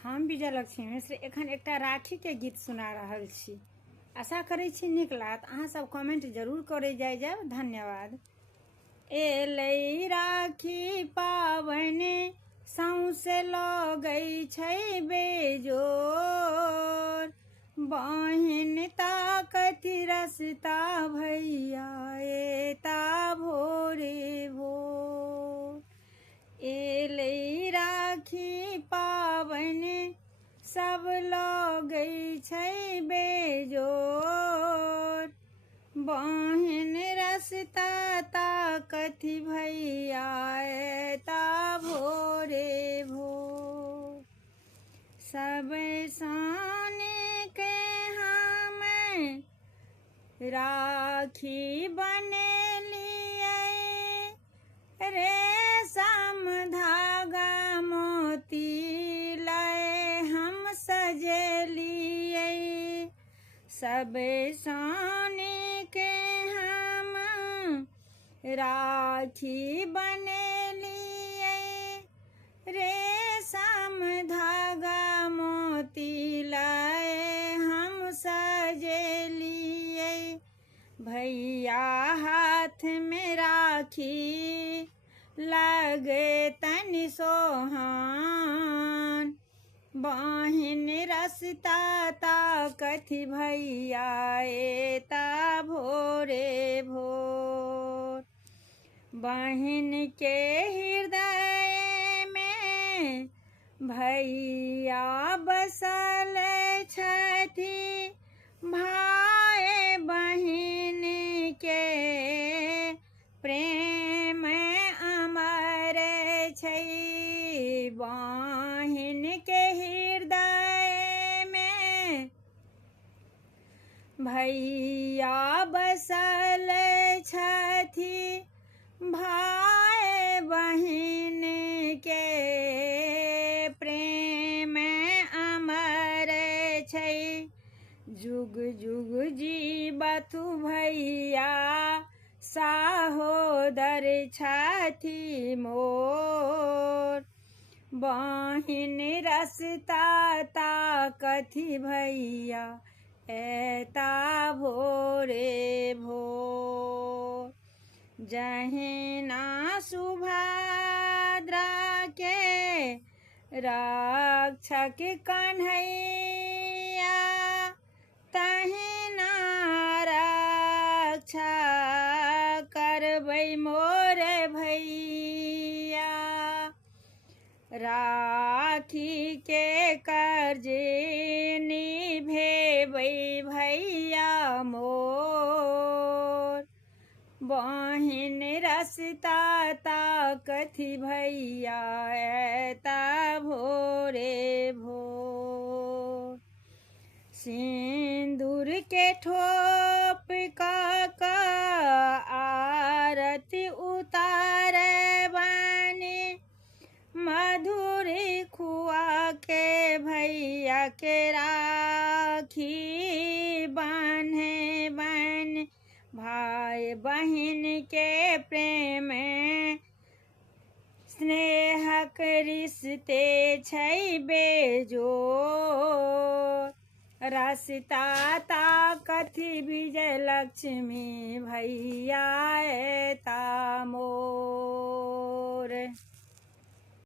हम विजयलक्ष्मी मिश्र एखन एकटा राखी के गीत सुना रहल छी। आशा करै छी नीक लागत। अहाँ सब कमेंट जरूर करे जायब। धन्यवाद। एलै राखी पावनि सौंसे लगै छै बेजोर, बहिन ताकथि रस्ता भैया एता भोरे भोर। एलै राखी पावनि सब लगै छै बेजोर, बहिन रस्ता ताकथि भैया एता भोरे भोर। सब सान के हम राखी बनेलियै, रेशम धागा मोती लय हम सजेलियै। सब सान के हम राखी बनेलियै, रेशम धागा मोती लय हम सजेलियै। भैया हाथ में राखी लगे तनि सोहान, बहिन रस्ता ताकथि भैया एता भोरे भोर। बहिन के हृदय में भैया बसल छथि, भाई बहिन के प्रेम अमर छै। बहिन के हृदय में भैया बसल छथि, भाई बहिन के प्रेम अमर छै। जुग जुग जीबथु भैया सहोदर छथि मोर, बहिन रस्ता ताकथि भैया एता भोरे भोर। जहिना सुभद्रा के रक्षक कन्हैया, तहिना रक्षा करबै मोर भैया। राखी के कर्ज निभेबै भैया मोर, बहिन रस्ता ताकथि भैया एता भोरे भोर। सिंदूर के ठोप क आरती उतारबनि, मधुरी खुआ के भैया के राखी बान्हबनि। भाई बहिन के प्रेम स्नेहक रिश्ते छै बेजोर, रस्ता ताकथि विजयलक्ष्मी भैया एता मोर।